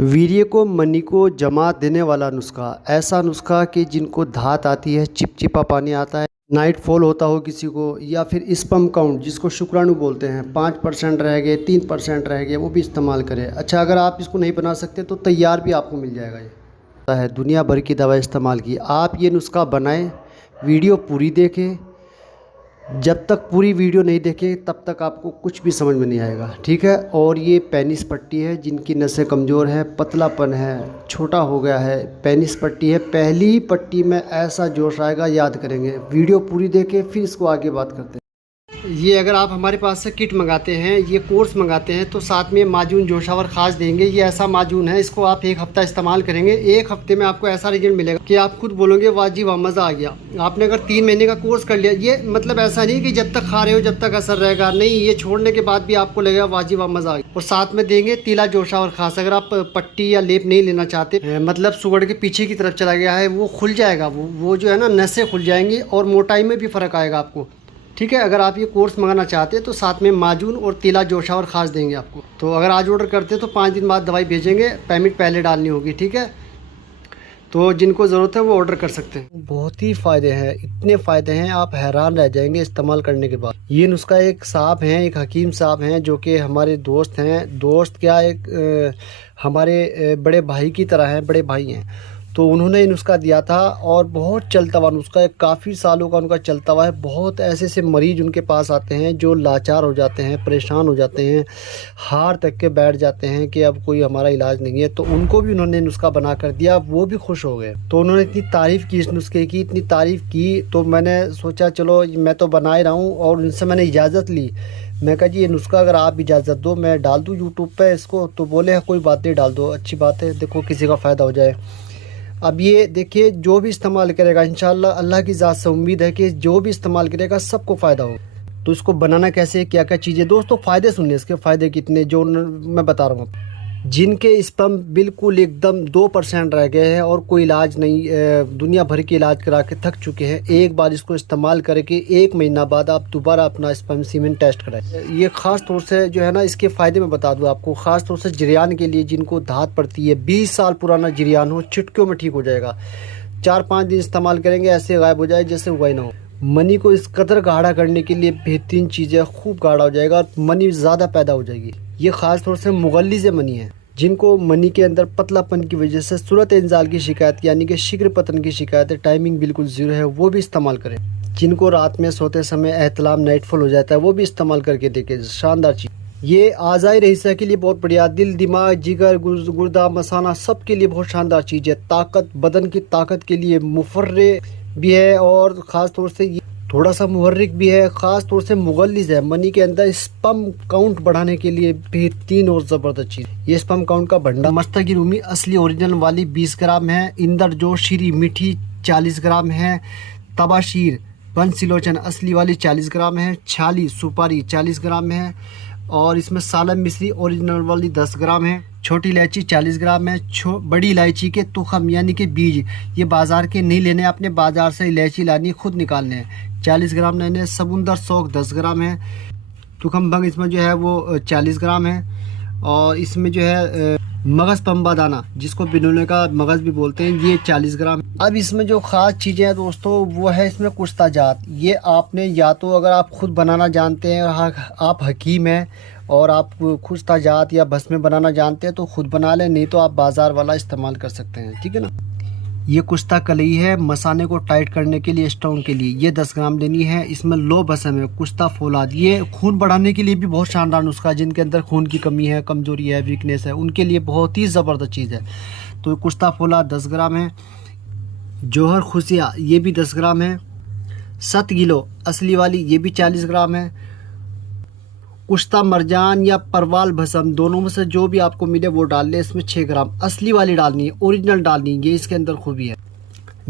वीर्य को मनी को जमा देने वाला नुस्खा, ऐसा नुस्खा कि जिनको धात आती है, चिपचिपा पानी आता है, नाइट फॉल होता हो किसी को, या फिर स्पर्म काउंट जिसको शुक्राणु बोलते हैं 5% रह गए, 3% रह गए, वो भी इस्तेमाल करें। अच्छा, अगर आप इसको नहीं बना सकते तो तैयार भी आपको मिल जाएगा। ये है दुनिया भर की दवा इस्तेमाल की, आप ये नुस्खा बनाएं, वीडियो पूरी देखें। जब तक पूरी वीडियो नहीं देखें तब तक आपको कुछ भी समझ में नहीं आएगा, ठीक है। और ये पेनिस पट्टी है, जिनकी नसें कमज़ोर है, पतलापन है, छोटा हो गया है, पेनिस पट्टी है। पहली ही पट्टी में ऐसा जोश आएगा, याद करेंगे। वीडियो पूरी देखें फिर इसको आगे बात करते हैं। ये अगर आप हमारे पास से किट मंगाते हैं, ये कोर्स मंगाते हैं, तो साथ में माजून जोशावर ख़ास देंगे। ये ऐसा माजून है, इसको आप 1 हफ़्ता इस्तेमाल करेंगे। 1 हफ़्ते में आपको ऐसा रिजल्ट मिलेगा कि आप खुद बोलोगे वाह जी वाह, मज़ा आ गया। आपने अगर 3 महीने का कोर्स कर लिया, ये मतलब ऐसा नहीं कि जब तक खा रहे हो जब तक असर रहेगा, नहीं, ये छोड़ने के बाद भी आपको लगेगा वाह जी वाह, मज़ा आ गया। और साथ में देंगे तीला जोशावर ख़ास। अगर आप पट्टी या लेप नहीं लेना चाहते, मतलब सुगड़ के पीछे की तरफ चला गया है, वो खुल जाएगा, वो जो है ना, नसें खुल जाएंगी और मोटाई में भी फ़र्क आएगा आपको, ठीक है। अगर आप ये कोर्स मंगाना चाहते हैं तो साथ में माजून और तीला जोशावर ख़ास देंगे आपको। तो अगर आज ऑर्डर करते हैं तो 5 दिन बाद दवाई भेजेंगे, पेमेंट पहले डालनी होगी, ठीक है। तो जिनको ज़रूरत है वो ऑर्डर कर सकते हैं। बहुत ही फ़ायदे हैं, इतने फ़ायदे हैं आप हैरान रह जाएंगे इस्तेमाल करने के बाद। ये नुस्खा एक साहब हैं, एक हकीम साहब हैं, जो कि हमारे दोस्त हैं। दोस्त क्या, एक हमारे बड़े भाई की तरह हैं, बड़े भाई हैं। तो उन्होंने नुस्खा दिया था और बहुत चलता हुआ नुस्खा है, काफ़ी सालों का उनका चलता हुआ है। बहुत ऐसे मरीज़ उनके पास आते हैं जो लाचार हो जाते हैं, परेशान हो जाते हैं, हार तक के बैठ जाते हैं कि अब कोई हमारा इलाज नहीं है। तो उनको भी उन्होंने नुस्खा बना कर दिया, वो भी खुश हो गए। तो उन्होंने इतनी तारीफ़ की इस नुस्खे की, इतनी तारीफ़ की, तो मैंने सोचा चलो मैं तो बना ही रहा हूँ। और उनसे मैंने इजाज़त ली। मैं कहा जी ये नुस्खा अगर आप इजाज़त दो मैं डाल दूँ यूट्यूब पे इसको। तो बोले कोई बात नहीं, डाल दो, अच्छी बात है, देखो किसी का फ़ायदा हो जाए। अब ये देखिए, जो भी इस्तेमाल करेगा इंशाल्लाह, अल्लाह की ज़ात से उम्मीद है कि जो भी इस्तेमाल करेगा सबको फ़ायदा हो। तो इसको बनाना कैसे, क्या क्या चीज़ें, दोस्तों फ़ायदे सुनिए, इसके फ़ायदे कितने जो मैं बता रहा हूँ। जिनके स्पर्म बिल्कुल एकदम 2% रह गए हैं और कोई इलाज नहीं, दुनिया भर के इलाज करा के थक चुके हैं, एक बार इसको इस्तेमाल करके 1 महीना बाद आप दोबारा अपना स्पर्म सीमेन टेस्ट कराएं। ये ख़ास तौर से जो है ना, इसके फ़ायदे मैं बता दूं आपको। ख़ास तौर से जरियान के लिए, जिनको धात पड़ती है, 20 साल पुराना जरियान हो, चुटकियों में ठीक हो जाएगा। 4-5 दिन इस्तेमाल करेंगे, ऐसे गायब हो जाए जैसे हुआ ही ना हो। मनी को इस कदर गाढ़ा करने के लिए बेहतरीन चीज़ है, खूब गाढ़ा हो जाएगा और मनी ज़्यादा पैदा हो जाएगी। ये ख़ास तौर से मुगल्लिज़ मनी है। जिनको मनी के अंदर पतलापन की वजह से सूरत इंजाल की शिकायत, यानी कि शीघ्र पतन की शिकायत है, टाइमिंग बिल्कुल ज़ीरो है, वो भी इस्तेमाल करें। जिनको रात में सोते समय एहतलाम, नाइटफॉल हो जाता है, वो भी इस्तेमाल करके देखें, शानदार चीज़। ये आज़ाई रईसा के लिए बहुत बढ़िया, दिल, दिमाग, जिगर, गुर्दा, मसाना, सब के लिए बहुत शानदार चीज़ है। ताकत, बदन की ताकत के लिए मुफर्रे भी है और ख़ास तौर से थोड़ा सा मुहर्रिक भी है। ख़ास तौर से मुगल्लिज़ है, मनी के अंदर स्पर्म काउंट बढ़ाने के लिए बेहतरीन और ज़बरदस्त चीज़। ये स्पर्म काउंट का भंडार मस्ता की रूमी असली ओरिजिनल वाली 20 ग्राम है, इंदर जो शीरी मीठी 40 ग्राम है, तबाशीर बंसिलोचन असली वाली 40 ग्राम है, छाली सुपारी 40 ग्राम है, और इसमें सालम मिश्री ओरिजिनल वाली 10 ग्राम है, छोटी इलायची 40 ग्राम है, बड़ी इलायची के तुखम यानी कि बीज, ये बाज़ार के नहीं लेने, अपने बाज़ार से इलायची लानी, खुद निकालने हैं, 40 ग्राम लेने। सबुंदर सौग 10 ग्राम है, तुखम भंग इसमें जो है वो 40 ग्राम है, और इसमें जो है मगज़ पंबा दाना, जिसको बिनोले का मगज़ भी बोलते हैं, ये 40 ग्राम। अब इसमें जो ख़ास चीज़ें हैं दोस्तों, वो है इसमें कुश्ता जात। ये आपने या तो अगर आप खुद बनाना जानते हैं, आप हकीम हैं और आप कुश्ता जात या भस्म बनाना जानते हैं तो खुद बना लें, नहीं तो आप बाज़ार वाला इस्तेमाल कर सकते हैं, ठीक है ना। ये कुश्ता कलई है, मसाने को टाइट करने के लिए, स्ट्रॉन्ग के लिए, ये 10 ग्राम लेनी है। इसमें लो भस्म है, कुश्ता फौलाद, ये खून बढ़ाने के लिए भी बहुत शानदार नुस्खा है। जिनके अंदर खून की कमी है, कमज़ोरी है, वीकनेस है, उनके लिए बहुत ही ज़बरदस्त चीज़ है। तो कुश्ता फौलाद 10 ग्राम है। जौहर खुशिया ये भी 10 ग्राम है। 7 किलो असली वाली, ये भी 40 ग्राम है। कुश्ता मरजान या परवाल भस्म, दोनों में से जो भी आपको मिले वो डाल लें। इसमें 6 ग्राम असली वाली डालनी है, ओरिजिनल डालनी है, ये इसके अंदर खूबी है।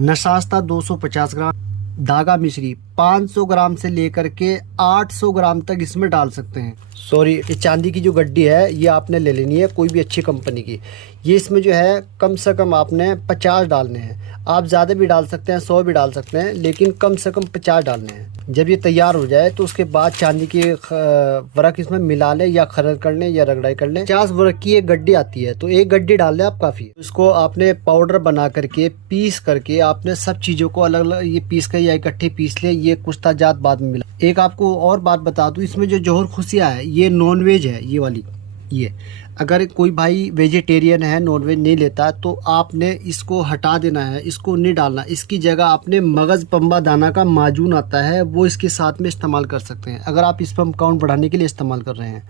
नशास्ता 250 ग्राम, धागा मिश्री 500 ग्राम से लेकर के 800 ग्राम तक इसमें डाल सकते हैं। सॉरी, ये चांदी की जो गड्डी है ये आपने ले लेनी है कोई भी अच्छी कंपनी की। ये इसमें जो है कम से कम आपने 50 डालने हैं। आप ज़्यादा भी डाल सकते हैं, 100 भी डाल सकते हैं, लेकिन कम से कम 50 डालने हैं। जब ये तैयार हो जाए तो उसके बाद चांदी के वर्क इसमें मिला लें या खरद कर लें या रगड़ाई कर लें। 50 वर्क की एक गड्डी आती है, तो एक गड्डी डाल लें आप काफ़ी। इसको आपने पाउडर बना करके पीस करके आपने सब चीज़ों को अलग अलग ये पीस कर या इकट्ठे पीस लें। ये कुश्ता जात बाद में मिला। एक आपको और बात बता दूँ, इसमें जो जौहर खुशिया है ये नॉन वेज है। ये वाली ये अगर कोई भाई वेजिटेरियन है, नॉनवेज नहीं लेता, तो आपने इसको हटा देना है, इसको नहीं डालना। इसकी जगह आपने मगज़ पंबा दाना का माजून आता है वो इसके साथ में इस्तेमाल कर सकते हैं, अगर आप स्पर्म काउंट बढ़ाने के लिए इस्तेमाल कर रहे हैं,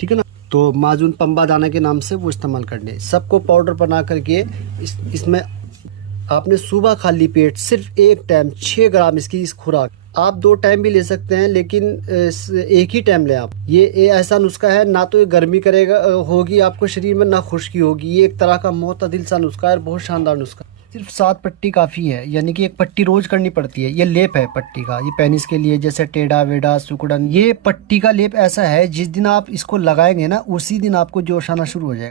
ठीक है ना। तो माजून पंबा दाना के नाम से वो इस्तेमाल करने। सबको पाउडर बना करके इसमें आपने सुबह खाली पेट सिर्फ एक टाइम 6 ग्राम इसकी इस खुराक, आप 2 टाइम भी ले सकते हैं, लेकिन एक ही टाइम लें आप। ये ऐसा नुस्खा है, ना तो ये गर्मी करेगा होगी आपको शरीर में, ना खुश्की होगी। ये एक तरह का मोतदिल सा नुस्खा है, बहुत शानदार नुस्खा। सिर्फ 7 पट्टी काफ़ी है, यानी कि एक पट्टी रोज़ करनी पड़ती है। ये लेप है पट्टी का, ये पेनिस के लिए, जैसे टेढ़ा वेढ़ा सुकुड़न। ये पट्टी का लेप ऐसा है जिस दिन आप इसको लगाएंगे ना उसी दिन आपको जोश आना शुरू हो जाएगा।